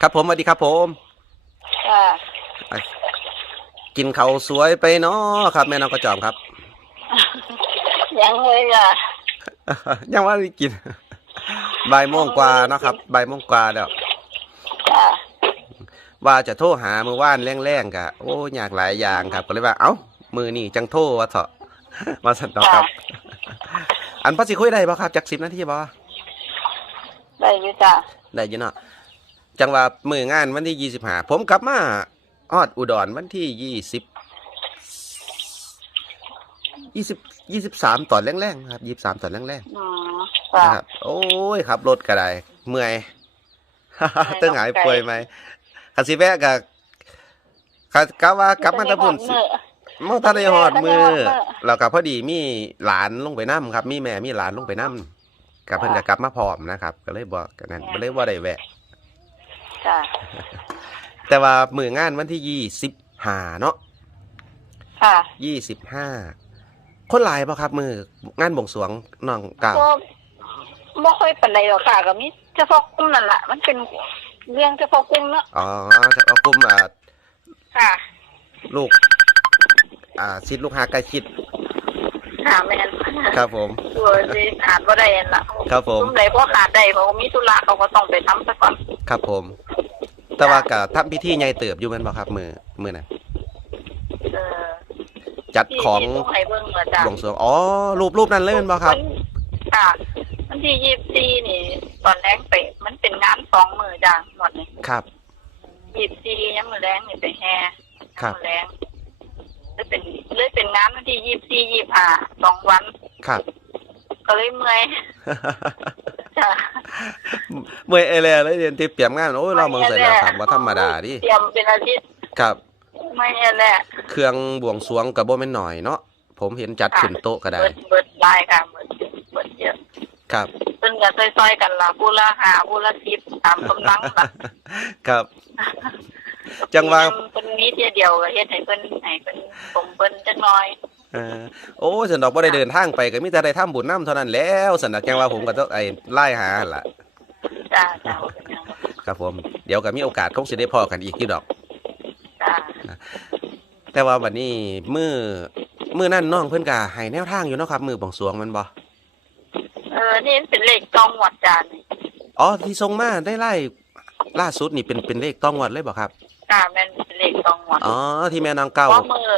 ครับผมสวัสดีครับผมค่ะกินเขาวสวยไปเนาะครับ แม่น้องกระจอมครับ ยังเลยอะยังว่าได้กินบ่ายโมงกว่าเนาะครับบ่ายโมงกว่าแล้วค่ะว่าจะโทรหามือว่านแรงๆกะโอ้อยากหลายอย่างครับ ก็เลยว่า เอ้ามือนี่จังโทรวะเถอะมาสันดอกครับ อันพอสิคุยได้บ่ครับจากสิบนาทีบ่ได้อยู่จ้ะได้อยินเนาะ จังว่ามืองานวันที่ยี่สิบห้าผมกลับมาออดอุดรวันที่ยี่สิบยี่สิบยี่สิบสามตอนแรงๆครับยี่สิบสามตอนแรงๆอืมค่ะนะครับ โอ้ยขับรถก็ได้เมื่อยตึงหายป่วยไหมคันสิแวะกับคันกะว่ากลับมาตะพุ่นมื้อมอทะเลหอดมือทันได้ฮอดมื้อแล้วก็พอดีมีหลานลงไปน้ำครับ มีแม่มีหลานลงไปน้ำกับเพิ่นจะกลับมาพร้อมนะครับ ก็เลยบอกกันนั้นก็เลยว่าได้แวะ จ้ะแต่ว่ามืองานวันที่ยี่สิบห้าเนาะค่ะยี่สิบห้าคนหลายป่ะครับ มืองานบวงสรวงน้องเก่าก็ไม่ค่อยเป็นไรหรอกค่ะก็มีเฉพาะกลุ่มนั่นแหละมันเป็นเรื่องเฉพาะกลุ่มเนาะอ๋อจะเอากลุ่มอ่าค่ะลูก อ่าชิดลูกหาใกล้ชิดหาแมนครับผม ตัวสิขาดว่าได้นั่นละครับผม กลุ่มไหนพอขาดได้เพราะว่ามีธุระเขาก็ต้องไปทำซะก่อน ครับผม แต่ว่ากับทำพิธีใหญ่เติบอยู่แมันบ่ครับ มือมือน่ะเออจัดที่ของที่ต้องให้เบิ่งเหมือนจ้ะบวงสรวงอ๋อรูปรูปนั้นเลยแมันบ่ครับค่ะวันที่ยี่สิบสี่นี่ ตอนแรกไปมันเป็นงานสองมือจ้ะหมดนี่ครับ ยี่สิบสี่ยังมือแรงนี่ไปแห่ครับ มือแรงเลยเป็นเลยเป็นงานวันที่ยี่สิบสี่ยี่สิบห้าสองวัน ครับ ก็เลยเมื่อย จ้ะเมื่อเอเลยเลยเรียนที่เปรียบงานโอ้ยเราเมืองใส่แล้วครับว่าธรรมดาดิเตรียมเป็นอาทิตย์ครับ ไม่แหละเครื่องบวงสรวงกับโบแม่นหน่อยเนาะผมเห็นจัดขึ้นโต๊ะก็ได้ เบิดเบิดลายค่ะเบิดเบิดเยอะครับเพิ่นก็ซอยๆกันล่ะผู้ละห้าผู้ละสิบตามกำลังล่ะครับ จังว่าเพิ่นมีเที่ยเดียวก็เฮ็ดให้เพิ่นให้เพิ่นสมเพิ่นจักหน่อยเออ โอ้สันดอกบ่ได้เดินทางไปก็มีแต่ได้ทำบุญน้ำเท่านั้นแล้วสันดอกแกงว่าผมก็ต้องไอ้ไล่หาหั่นล่ะ จ้าจ้าเป็นหยังครับผมเดี๋ยวก็มีโอกาสคงสิได้พอกันอีกที่ดอก จ้าแต่ว่าวันนี้มือมือนั่นน้องเพิ่นก็ให้แนวทางอยู่เนาะครับ มือบวงสรวงแมันบ่เออนี่เป็นเลขจองหวัดจานนี่อ๋อที่ส่งมาได้ไล่ล่าสุดนี่เป็นเป็นเลขต้องวัดเลยบ่ครับจ้าแม่นเป็นเลขจองหวัดอ๋อที่แม่นางเก้าเพราะมือ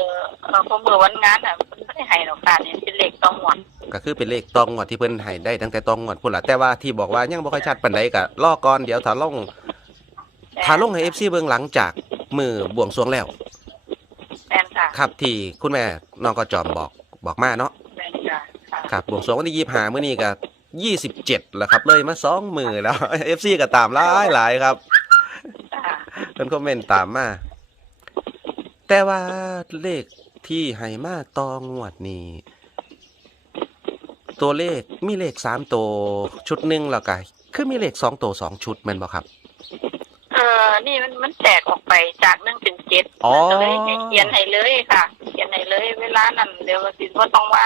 เออเพราะมือวันงานอะเพิ่นไม่ได้ให้หรอกค่ะนี่เป็นเลขจองหวัดก็คือเป็นเลขตองวัดที่เพิ่นให้ได้ตั้งแต่ตองวัดพุ่นล่ะแต่ว่าที่บอกว่ายังบ่ค่อยชัดปานใดก็รอก่อนเดี๋ยวถ้าลงถ้าลงให้ FC เบิ่งหลังจากมือบวงสรวงแล้ว แม่นค่ะครับที่คุณแม่น้องก็จอมบอกบอกมาเนาะแม่นจ้าค่ะครับบวงสรวงวันที่ยี่ห้ามื้อนี้ก็ยี่สิบเจ็ดแล้วครับเลยมาสองมือแล้ว FC ก็ตามหลายหลายครับจ้าเพิ่นคอมเมนต์ตามมา แต่ว่าเลข ที่ให้มาตองงวดนี้ ตัวเลขมีเลขสามตัวชุดหนึ่งแล้วก็คือมีเลขสองตัวสองชุดแม่นบ่ครับ เออนี่มันมันแตกออกไปจากหนึ่งเป็นเจ็ดอ๋อ ก็เลยให้เขียนให้เลยค่ะ เขียนให้เลย เวลานั้นเดี๋ยวสิบ่ต้องว่า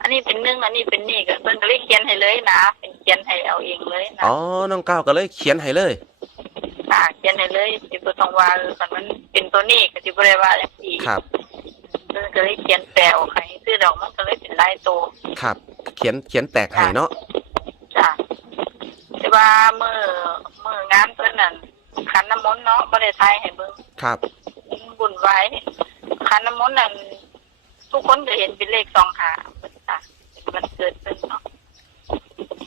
อันนี้เป็นหนึ่งอันนี้เป็นนี่ก็เพิ่นก็เลยเขียนให้เลยนะ เป็นเขียนให้เอาเองเลยนะอ๋อ น้องก้าวก็เลยเขียนให้เลย ค่ะเขียนให้เลยสิบ่ต้องว่าเออคันมันเป็นตัวนี้ก็สิบ่ได้ว่าจังซี่ครับ เพิ่นก็เลยเขียนแปลออกให้คือดอกมันก็เลยเป็นลายโตวครับ เขียนเขียนแตกให้เนาะจ้ะแต่ว่ามื้อมื้องานเพิ่นนั่นขันน้ำมนต์เนาะบ่ได้ทายให้เบิ่งครับบุญไว้ขันน้ำมนต์นั่นทุกคนก็เห็นเป็นเลขสองหาเพิ่นจ้ะมันเกิดขึ้นเนาะ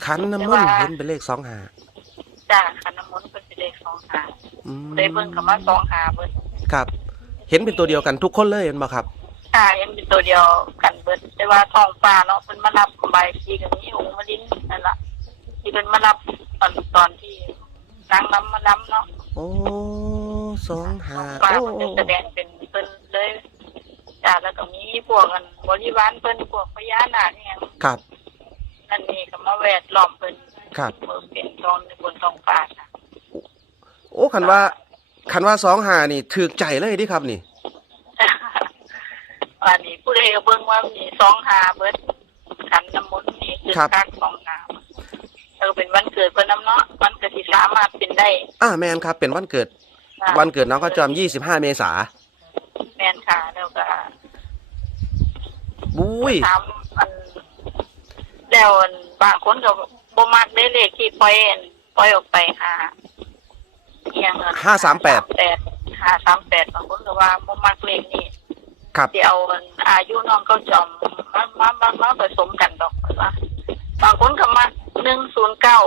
คันน้ำมันแต่ว่าเห็นเป็นเลขสองหาจ้ะขันน้ำมนต์เป็นเลขสองหาอืมได้เบิ่งคำว่าสองหาเบิ่งครับ เห็นเป็นตัวเดียวกันทุกคนเลยเห็นบ่ครับ ค่ะยังเป็นตัวเดียวกันเบิดแต่ว่าท้องฟ้าเนาะเพิ่นมารับใบายทีกับนี้องค์มาดินนั่นล่ะที่เพิ่นมารับตอนตอนที่นางนำมานํเนาะโอ้สองหาฟ้าโอ้มันจะแสดงเป็นเพิ่นเลยจ้ะแล้วก็มีพวกกันบริวารเพิ่นพวกพญานาคเนี่ยครับนั่นนี่ก็มาแวดล้อมเพิ่นครับเมือเป็นตอนในบนท้องฟ้าค่ะโอ้คันว่าคันว่าสองหานี่ถือใจเลยดิครับนี่ อันนี้ผู้ใดก็เบิ่งว่ามีสองหาเบิดขันน้ำมนต์นี่คือครับ การสองหาเออเป็นวันเกิดเพิ่นน้ำเนาะมันก็สิสามารถเป็นได้ได้อ่าแมนครับเป็นวันเกิด ค่ะวันเกิดน้องก็จอม 25 เมษาแมนค่ะแล้วก็บุ้ยถามอันแล้วอันบางคนก็บ่มักได้เลขที่ปล่อยอันปล่อยออกไปหาเอียงอันห้าสามแปดห้าสามแปดบางคนก็ว่าบ่มักเลขนี้ ครับที่เอาอันอายุน้องเขาจอมมามามามาผสมกันดอกว่าบางคนก็มักหนึ่งศูนย์เก้า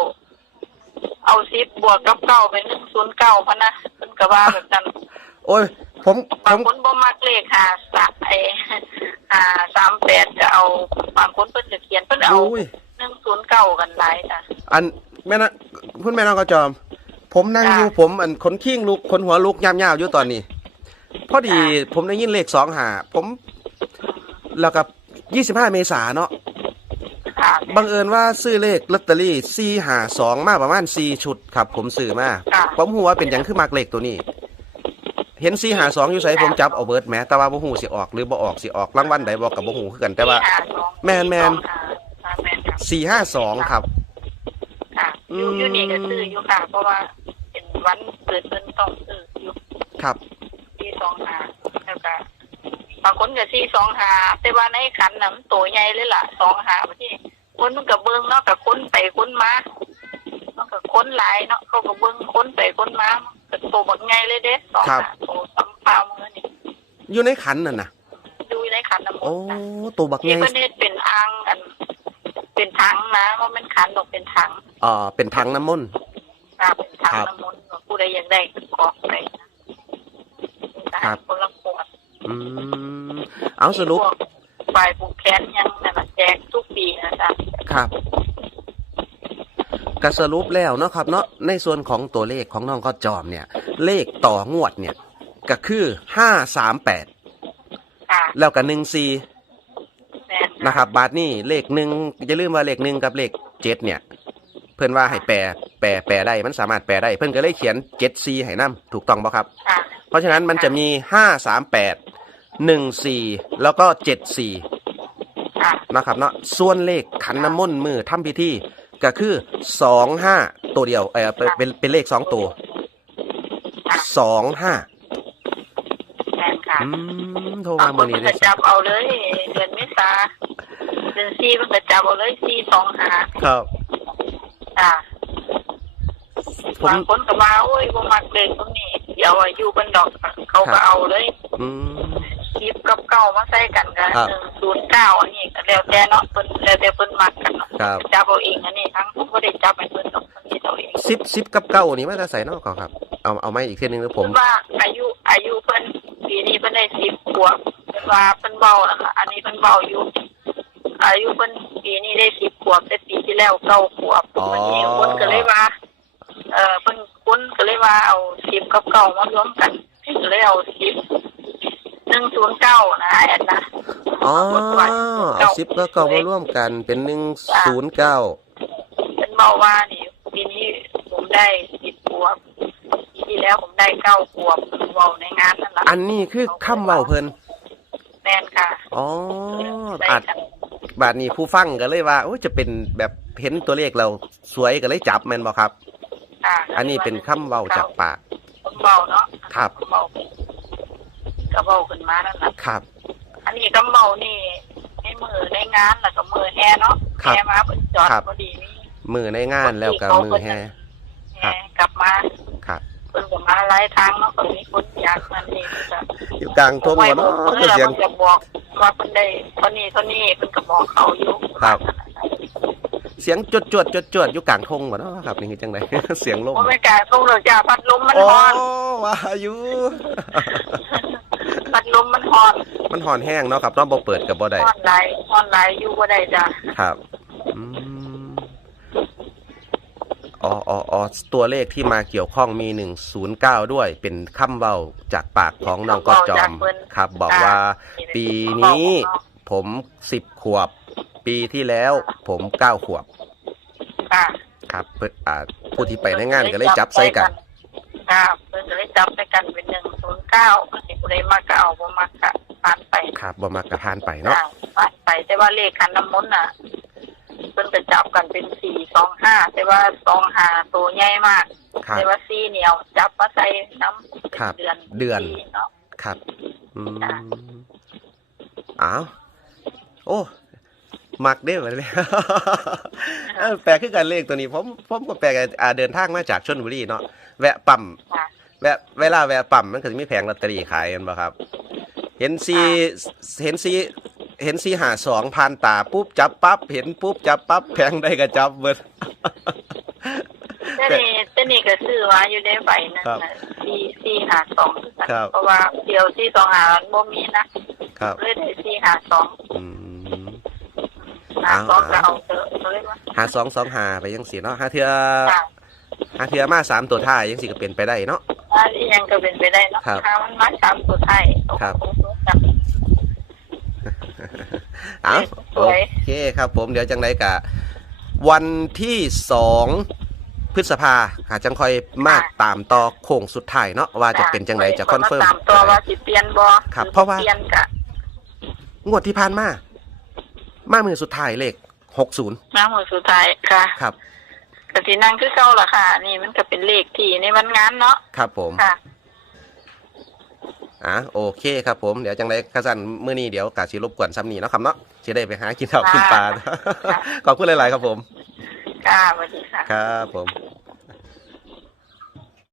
เอาสิบบวกกับเก้าเป็นหนึ่งศูนย์เก้าพะนะเพิ่นก็ว่าแบบนั้นโอ้ย ผม ผบางม คนบ่มักเลขหาสามไอ้หาสามแปดจะเอาบางคนเพิ่นจะเขียนเพิ่นเอาอุ้ย หนึ่งศูนย์เก้ากันหลายจ้ะ อันแม่นะคุณแม่น้องก็จอม ผมนั่งจ้ะอยู่ผมอันขนขิ้งลุกขนหัวลุกยามๆอยู่ตอนนี้ พอดีจ้ะผมได้ยินเลขสองหาผม แล้วกับ25เมษาเนาะค่ะบังเอิญว่าซื้อเลขลอตเตอรี่สี่หาสองมาประมาณสี่ชุดครับ ผมซื้อมาค่ะผมหูว่าเป็นหยังคือมักเลขตัวนี้ เห็นสี่หาสองอยู่ใส่ผมจับเอาเบิร์ดแหม้แต่ว่าบ่หูสิออกหรือบ่ออกสิออกรางวัลใดบอกกับบ่หูคือกันแต่ว่าสี่ห้สองแม่นแม่นสองห้าค่ะแม่นค่ะสี่ห้าสองครับ ค่ะอยู่อืมอยู่นี่ก็ซื้ออยู่ค่ะ เพราะว่าเป็นวันเกิดเพิ่นต้องซื้ออยู่ครับที่ สองหาแล้วก็บางคนก็ที่สองหาแต่ว่าในขันน่ะมันโตใหญ่เลยล่ะสองหาที่คนมันก็เบิ่งเนาะกับคนไปคนมาเนาะกับคนหลายเนาะเขาก็เบิ่งคนไปคนมามันก็โตบักใหญ่เลยเด้สองครับหาโตซ้ำเปล่ามือนี่อยู่ในขันนั่นนะดูในขันน้ำมโอ้นต์นะตัวบักที่ใหญ่ประเทศเป็นอ่างอัน เป็นถังนะว่ามันขันดอกเป็นถังอ่าเป็นถังน้ำมนต์ค่ะเป็นถังครับน้ำมนต์ผู้ใดอยากได้ก็กรอกไปนะ ครับ คนละขวดอืมเอาสรุปพวกฝ่ายผูกแขนยังนั่นน่ะแจกทุกปีนะจ๊ะครับก็สรุปแล้วเนาะครับเนาะในส่วนของตัวเลขของน้องก็จอมเนี่ย เลขต่องวดเนี่ย ก็คือห้าสามแปดค่ะแล้วก็หนึ่งสี่แม่นนะครับ บาทนี่เลขหนึ่งอย่าลืมว่าเลขหนึ่งกับเลขเจ็ดเนี่ย เพื่อนว่าให้แปลแปลแปลได้มันสามารถแปลได้ เพื่อนก็เลยเขียนเจ็ดซีให้นํถูกต้องป่ะครับ ค่ะเพ ราะฉะนั้นมันจะมีห้าสามแปดหนึ่งสี่แล้วก็เจ็ดสี่ค่ะนะครับเนาะส่วนเลขขันน้ำมนต์มือทำพิธีก็คือสองห้าตัวเดียวเออเป็นเป็นเป็นเลขสองตัวค่ะสองห้าแม่นค่ะอืมโทรบามางคเมื่อนนี้มันได้ก็จับเอาเลยเดือนเมษาเดือนสี่มันก็จับเอาเลยสี่สองหาครับ ค่ะผม บางคนก็มาโอ้ยบ่มักเด็กตรงนี้ เดี๋ยวอายุเป็นดอกเขาครัก็บเอาเลยอืมยิบกับเก้ามาใส่กันกันครับหนึ่งศูนย์เก้าอันนี้ก็แล้วแต่เนาะเพิ่นแล้วแต่เพิ่นมักกันเนาะครับ จับเอาเองอันนี้ทั้งผมก็ได้จับให้เพิ่นดอกเพิ่นคิดเอาเองสิบสิบกับเก้านี่ว่าจะใส่นอกก่อนครับ เอาเอาไม่อีกทีหนึงนะผม เพิ่นว่าอายุอายุเพิ่นปีนี้เพิ่นได้สิบขวบเพิ่นว่าเพิ่นเบานะคะอันนี้เพิ่นเบาอยู่ อายุเพิ่นปีนี้ได้สิบขวบแต่ปีที่แล้วเก้าขวบอ๋อ วันนี้คนก็เลยว่าเออ เพิ่นคนก็เลยว่าเอาสิบกับเก้ามารวมกันก็เลยเอาสิบหนึ่งศูนย์เก้านะแอนนะอ๋อเอาสิบก็เก้ามาร่วมกันเป็นหนึ่งศูนย์เก้าเป็นเบาว่านี่ปีนี้ผมได้สิบขวบปีที่แล้วผมได้เก้าขวบเบาในงานนั่นแหละอันนี้คือคำเว้าเพิ่นแมนค่ะอ๋อได้อาจกันบาทนี้ผู้ฟังก็เลยว่าโอ้ยจะเป็นแบบเห็นตัวเลขเราสวยก็เลยจับแม่นบ่ครับค่ะ อันนี้เป็นคำเว้าจากปากผมเบาเนาะครับเบาก็เบาขึ้นมานั่นแหละครับ อันนี้ก็เบานี่ในมือในงานแล้วก็มือแอเนาะครับแอมาเป็นจอดครับพอดีนี่มือในงานแล้วก็มือแฮแอร์กลับมาครับเพิ่นก็มาหลายทางเนาะก็มีคนอยากนั่นนี่ก็อยู่กลางทงไว้วะบอเนาะกเพื่อเสียงมันจะบอกว่าเพิ่นได้เท่านี้เท่านี้เพิ่นก็บอกเขาอยู่ครับ เสียงจวดจวดจวดจวดอยู่กลางทงวะเนาะครับนี่คือจังได เสียงลมโอ้ไม่กล้าส่งดอกจ้าพัดลมมันโอ้ฮ้อนว่าอยู่ พัดลมมันฮ้อนมันห่อนแห้งเนาะครับเนาะบ่เปิดกับบ่ได้ฮ้อนหลายฮ้อนหลายอยู่บ่ได้จ้ะครับอืมอ๋ออ๋ออ๋อตัวเลขที่มาเกี่ยวข้องมีหนึ่งศูนย์เก้าด้วย เป็นคำเว้าจากปากของน้องก็จอม ครับ บอกว่า ปีนี้ผมสิบขวบ ปีที่แล้วผมเก้าขวบค่ะครับเพิ่นอ่าผู้ที่ไปในงานก็เลยจับใส่กันค่ะเพิ่นก็เลยจับใส่กันเป็น109ก็สิผู้ใดมาก็เอาบ่มาก็ผ่านไปครับบ่มากระทานไปเนาะค่ะผ่านไปแต่ว่าเลขขันน้ำมนต์น่ะเพิ่นก็จับกันเป็น425แต่ว่า25ตัวใหญ่มากครับ แต่ว่าซีเหนียวจับมาใส่น้ำครับเดือนเดือน สี่เนาะ ครับ อืมจ้ะอ้าว โอ้ มักได้เหมือนเลยเออแปลคือการเลขตัวนี้ผมผมก็แปลกันอ่าเดินทางมาจากชลบุรีเนาะแวะปั๊มค่ะแวะเวลาแวะปั๊มมันก็จะมีแผงลอตเตอรี่ขายกันบ่ครับ เห็นซีเห็นซีเห็นซีหาสองพันตาปุ๊บจับปั๊บเห็นปุ๊บจับปั๊บแผงได้ก็จับเบิดแต่นี่แต่นี่ก็ซื้อมาอยู่ในใบนั่นครับน่ะสี่สี่หาสองครับเพราะว่าเดียวที่สองหามันบ่มีนะครับเลยได้สี่หาสองอืม หาสองเอาก็เอาเถอะเขาเรียกว่าหาสองสองหาไปยังสีเนาะหาเทือค่ะหาเทือมาสามตัวท้ายยังสิก็เป็นไปได้เนาะอันนี้ยังก็เป็นไปได้เนาะครับถ้ามันมาสามตัวไทายครับโอ้โหจับอ้าวสโอวยเคครับผมเดี๋ยวจังไดกะ วันที่สองพฤษภาหาจังคอยมาตามต่อโค้งสุดท้ายเนาะว่าจะเป็นจังไดจะคอนเฟิร์มตามตัวว่าสิเปลี่ยนบ่ครับหอเพราะว่าเปลี่ยนกะงวดที่ผ่านมา มามือสุดท้ายเลขหกศูนย์น้ำมือสุดท้ายค่ะครับกะสินั่งคือเก่าล่ะค่ะ นี่มันก็เป็นเลขที่ในวันงานเนาะครับผม ค่ะ อะโอเคครับผมเดี๋ยวจังไดกระสันมื้อนี้เดี๋ยวกาสิรบกวนซ้ำนี้เนาะครับเนาะสิได้ไปหากินข้าวกินปลา ค่ะ ขอบคุณหลาย ๆ ครับผม ค่ะสวัสดีค่ะ ครับผม